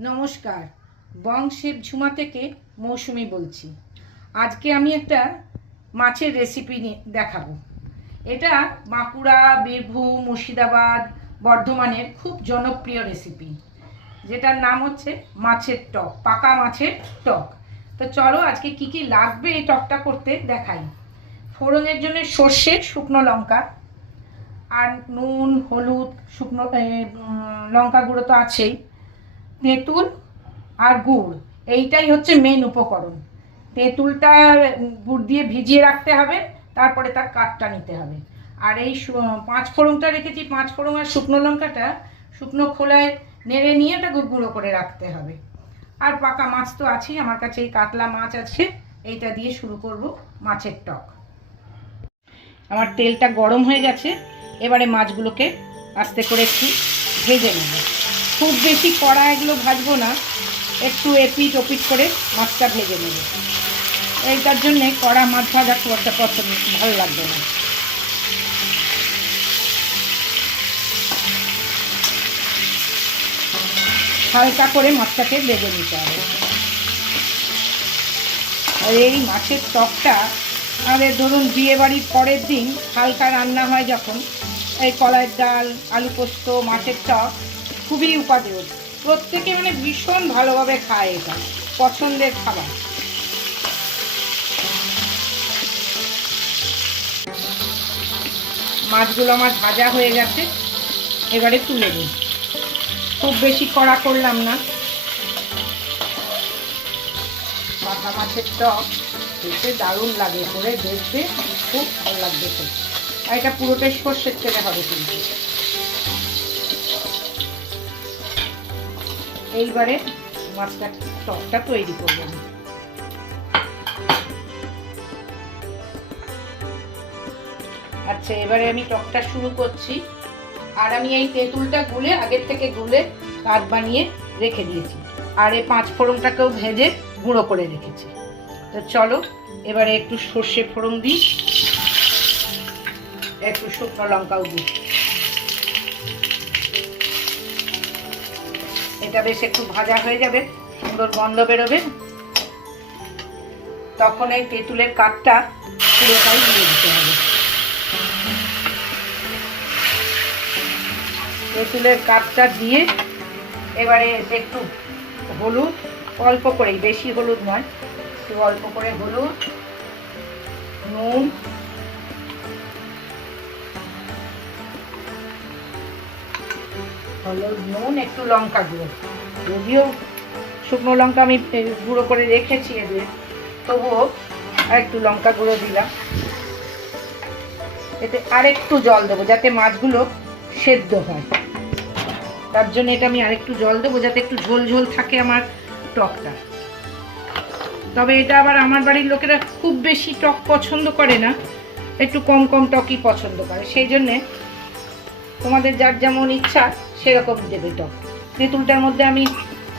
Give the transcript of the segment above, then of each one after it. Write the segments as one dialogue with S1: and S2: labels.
S1: নমস্কার। বংশেব ঝুমা থেকে মৌসুমি বলছি। আজকে আমি একটা মাছের রেসিপি দেখাবো। এটা বাঁকুড়া বীরভূম মুর্শিদাবাদ বর্ধমানের খুব জনপ্রিয় রেসিপি যেটার নাম হচ্ছে মাছের টক পাকা মাছের টক। তো চলো আজকে কি কি লাগবে এই টকটা করতে দেখাই। ফোড়নের জন্য সর্ষে শুকনো লঙ্কা আর নুন হলুদ শুকনো এ, উম, লঙ্কা গুঁড়ো তো আছেই। তেঁতুল আর গুড়, এইটাই হচ্ছে মেন উপকরণ। তেঁতুলটা গুড় দিয়ে ভিজিয়ে রাখতে হবে, তারপরে তার কাঠটা নিতে হবে। আর এই পাঁচ ফোড়নটা রেখেছি, পাঁচ ফোড়ন আর শুকনো লঙ্কাটা শুকনো খোলায় নেড়ে নিয়ে ওটা গুঁড়ো করে রাখতে হবে। আর পাকা মাছ তো আছেই, আমার কাছে এই কাতলা মাছ আছে, এইটা দিয়ে শুরু করব মাছের টক। আমার তেলটা গরম হয়ে গেছে, এবারে মাছগুলোকে আস্তে করে একটু ভেজে নেব। খুব বেশি কড়া এগুলো ভাজবো না। একটু এপিট ওপিট করে মাছটা ভেজে নেব। এইটার জন্যে কড়া মাছ ভাজা খুব একটা পছন্দ ভালো লাগবে না। হালকা করে মাছটাকে ভেজে নিতে হবে। আর এই মাছের টকটা আমাদের ধরুন বিয়ে বাড়ির পরের দিন হালকা রান্না হয় যখন, এই কলাইয়ের ডাল, আলু পোস্ত, মাছের টক খুবই উপাদেয়। প্রত্যেকে মানে ভীষণ ভালোভাবে খায় এটা, পছন্দের খাবার। মাছগুলো আমার ভাজা হয়ে গেছে, এবারে তুলে নিই। খুব বেশি কড়া করলাম না। পাকা মাছের টক খেতে দারুণ লাগে, করে দেখবে খুব ভালো লাগবে আর এটা পুরোটাই সর্ষের তেলে হবে কিন্তু। এইবারে মাছটা, টকটা তৈরি করব। আচ্ছা এবারে আমি টকটা শুরু করছি। আর আমি এই তেঁতুলটা গুলে, আগের থেকে গুলে কাঠ বানিয়ে রেখে দিয়েছি। আর এই পাঁচ ফোড়নটাকেও ভেজে গুঁড়ো করে রেখেছি। তো চলো, এবারে একটু সর্ষে ফোড়ন দিই। একটু শুকনো লঙ্কাও দিই। এটা বেশ একটু ভাজা হয়ে যাবে, সুন্দর গন্ধ বেরোবে। তখন এই তেঁতুলের কাঠটা পুরোটাই দিয়ে দিতে হবে। তেঁতুলের কাঠটা দিয়ে এবারে একটু হলুদ, অল্প করেই, বেশি হলুদ নয়, একটু অল্প করে হলুদ, নুন হলুদ নুন, একটু লঙ্কা গুঁড়ো। যদিও শুকনো লঙ্কা আমি গুঁড়ো করে রেখেছি এদের, তবুও আর একটু লঙ্কা গুঁড়ো দিলাম। এতে আরেকটু জল দেবো যাতে মাছগুলো সেদ্ধ হয়। তার জন্য এটা আমি আরেকটু জল দেবো যাতে একটু ঝোল ঝোল থাকে আমার টকটা। তবে এটা আবার আমার বাড়ির লোকেরা খুব বেশি টক পছন্দ করে না, একটু কম কম টকই পছন্দ করে। সেই জন্যে তোমাদের যার যেমন ইচ্ছা সেরকম দেবে টক তেঁতুলটার মধ্যে আমি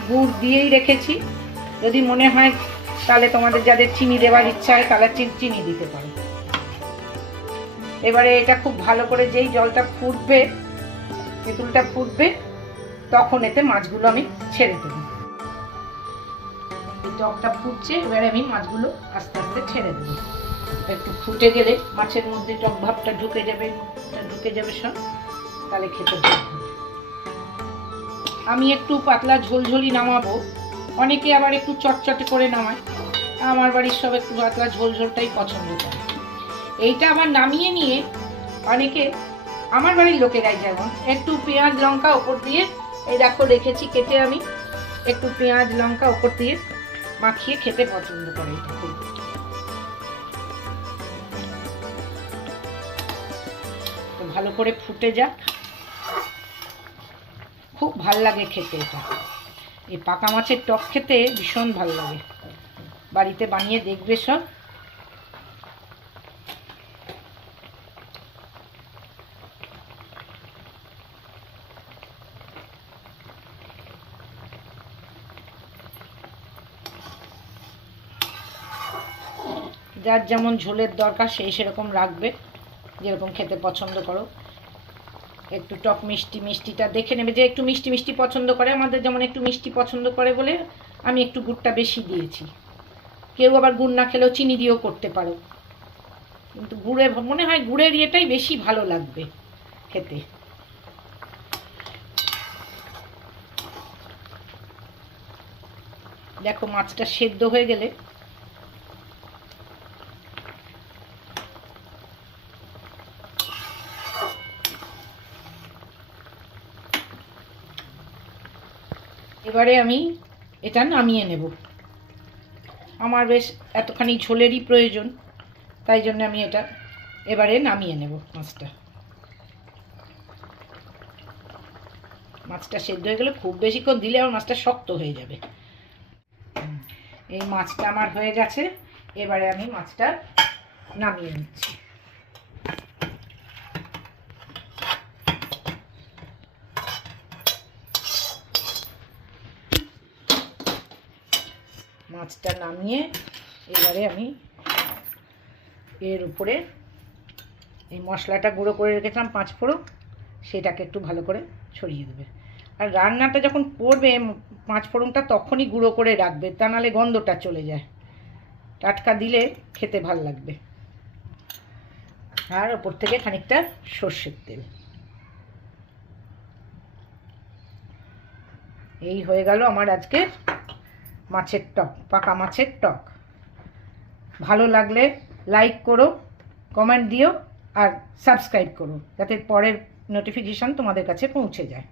S1: গুড় দিয়েই রেখেছি। যদি মনে হয় তাহলে তোমাদের যাদের চিনি দেওয়ার ইচ্ছা হয় তারা চিনি দিতে পারো। এবারে এটা খুব ভালো করে যেই জলটা ফুটবে, তেঁতুলটা ফুটবে, তখন এতে মাছগুলো আমি ছেড়ে দেবো। টকটা ফুটছে, এবারে আমি মাছগুলো আস্তে আস্তে ছেড়ে দেবো। একটু ফুটে গেলে মাছের মধ্যে টক ভাবটা ঢুকে যাবে ঢুকে যাবে সব, তাহলে খেতে ভালো। আমি একটু পাতলা ঝোলঝোলি নামাবো। অনেকে আবার একটু চটচটে করে নামায়। আমার বাড়ির সব একটু পাতলা ঝোলঝোলটাই পছন্দ করে। এইটা আবার নামিয়ে নিয়ে অনেকে, আমার বাড়ির লোকেরাই যেমন, একটু পেঁয়াজ, লঙ্কা ওপর দিয়ে, এই দেখো রেখেছি কেটে আমি, একটু পেঁয়াজ, লঙ্কা ওপর দিয়ে মাখিয়ে খেতে পছন্দ করে ভালো করে ফুটে যাক। খুব ভালো লাগে খেতে এটা। এই পাকা মাছের টক খেতে ভীষণ ভালো লাগে। বাড়িতে বানিয়ে দেখবে সব। যার যেমন ঝোলের দরকার সেই সেরকম রাখবে, যেরকম খেতে পছন্দ করো। একটু টক মিষ্টি মিষ্টিটা দেখে নেবে যে একটু মিষ্টি মিষ্টি পছন্দ করে। আমাদের যেমন একটু মিষ্টি পছন্দ করে বলে আমি একটু গুড়টা বেশি দিয়েছি। কেউ আবার গুড় না খেলেও চিনি দিয়েও করতে পারো। কিন্তু গুড়ে মনে হয় গুড়ের ইয়েটাই বেশি ভালো লাগবে খেতে। দেখো মাছটা সেদ্ধ হয়ে গেলে এবারে আমি এটা নামিয়ে নেব। আমার বেশ এতখানি ঝোলেরই প্রয়োজন, তাই জন্য আমি এটা এবারে নামিয়ে নেব মাছটা। মাছটা সেদ্ধ হয়ে গেলে খুব বেশিক্ষণ দিলে আমার মাছটা শক্ত হয়ে যাবে। এই মাছটা আমার হয়ে গেছে, এবারে আমি মাছটা নামিয়ে নিচ্ছি। মাছটা নামিয়ে এবারে আমি এর উপরে এই মশলাটা গুঁড়ো করে রেখেছিলাম, পাঁচ ফোড়ন। সেটাকে একটু ভালো করে ছড়িয়ে দেবে। আর রান্নাটা যখন করবে পাঁচ ফোড়নটা তখনই গুঁড়ো করে রাখবে, তা নাহলে গন্ধটা চলে যায়। টাটকা দিলে খেতে ভালো লাগবে। আর ওপর থেকে খানিকটা সর্ষের তেল। এই হয়ে গেল আমার আজকে মাছের টক, পাকা মাছের টক। ভালো লাগলে লাইক করো কমেন্ট দিও আর সাবস্ক্রাইব করো, যাতে পরের নোটিফিকেশান তোমাদের কাছে পৌঁছে যায়।